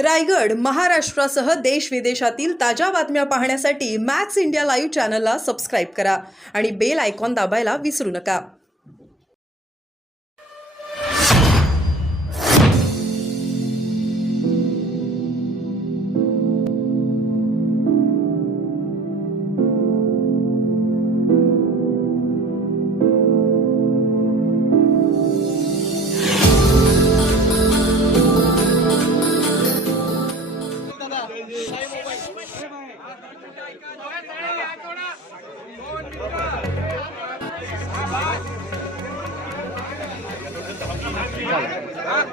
रायगड, महाराष्ट्रासह देश विदेशातील ताज्या बातम्या पाहण्यासाठी मॅक्स इंडिया लाईव्ह चॅनलला सबस्क्राईब करा आणि बेल आयकॉन दाबायला विसरू नका.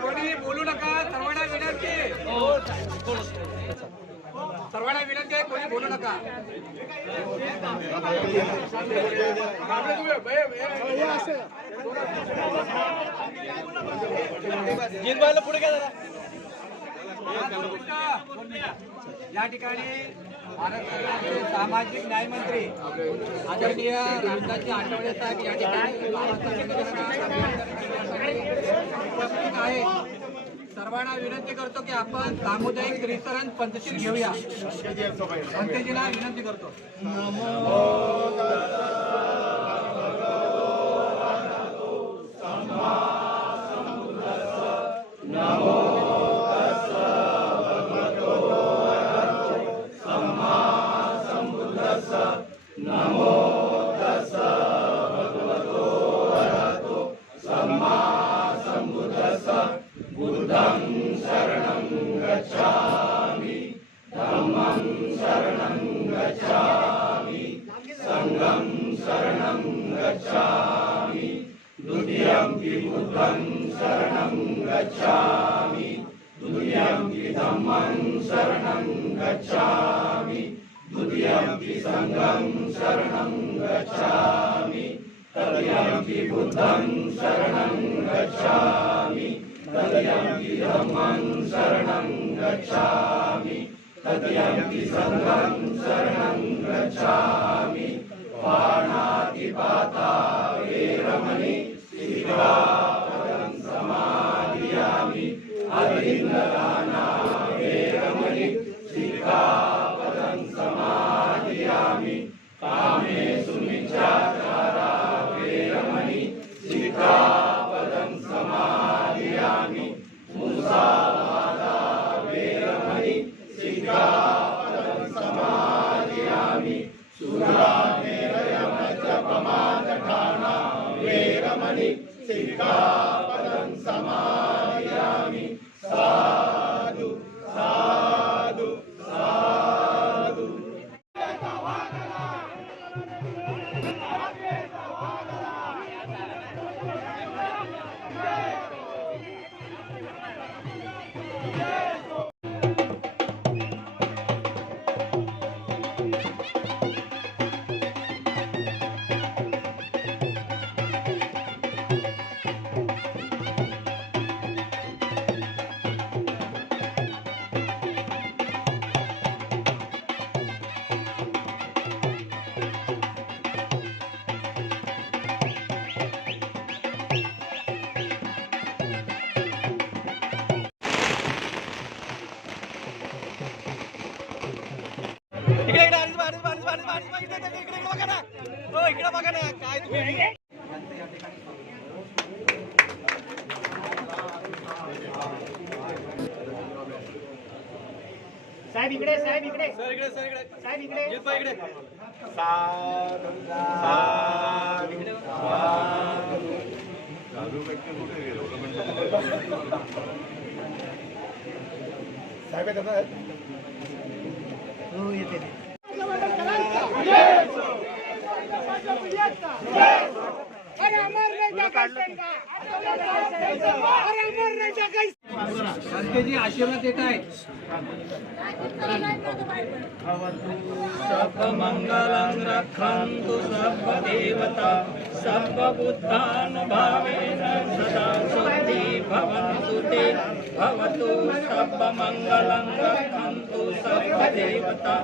कोणी बोलू नका. सर्वांना विनंती आहे, कोणी बोलू नका. पुढे या ठिकाणी भारत सरकारचे सामाजिक न्याय मंत्री आदरणीय रामदासजी आठवले साहेब या ठिकाणी उपस्थित आहेत. सर्वांना विनंती करतो की आपण सामुदायिक त्रिसरण पंचशील घेऊया. पंतजीला विनंती करतो. इकडे बघा ना काय तुम्ही. साहेब इकडे, साहेब इकडे, सर इकडे, सर इकडे, साहेब इकडे, येत पहा इकडे. साहेब हो येते. संतजी आशीर्वाद देत आहे. सर्व मंगलं रक्षन्तु सर्व देवता सर्व बुद्धानुभावेन सदा शुद्धि भवन्तु ते भवतु सर्व मंगलं रक्षन्तु सर्व देवता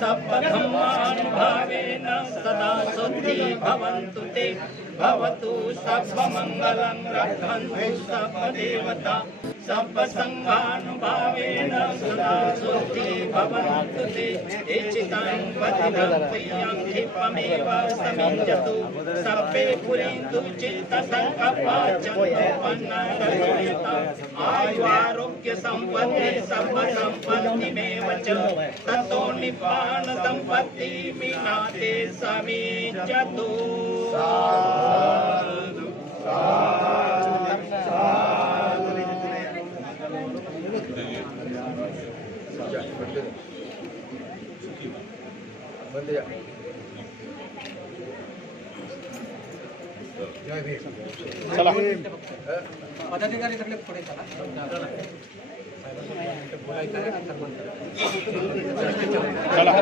सर्व धर्मानुभावेन सदा शुद्धि भवन्तु ते भवतु सर्व मंगलं रक्षन्तु सर्व देवता सर्वसङ्गानुभावेन सदा शुद्धि भवन्तु ते एचितां पतितं प्रियं क्षिपमेव समिञ्जतु सर्वे पुरीन्दु चित्तसङ्कल्पाचन्द्रोपन्नरयेत आयुरारोग्य सम्पत्ति सर्वसम्पत्तिमेव च ततो निब्बाण सम्पत्ति विनाते समिञ्जतु पदाधिकारी सगळे पुढे चला बोलायचं आहे, नंतर बंद करा.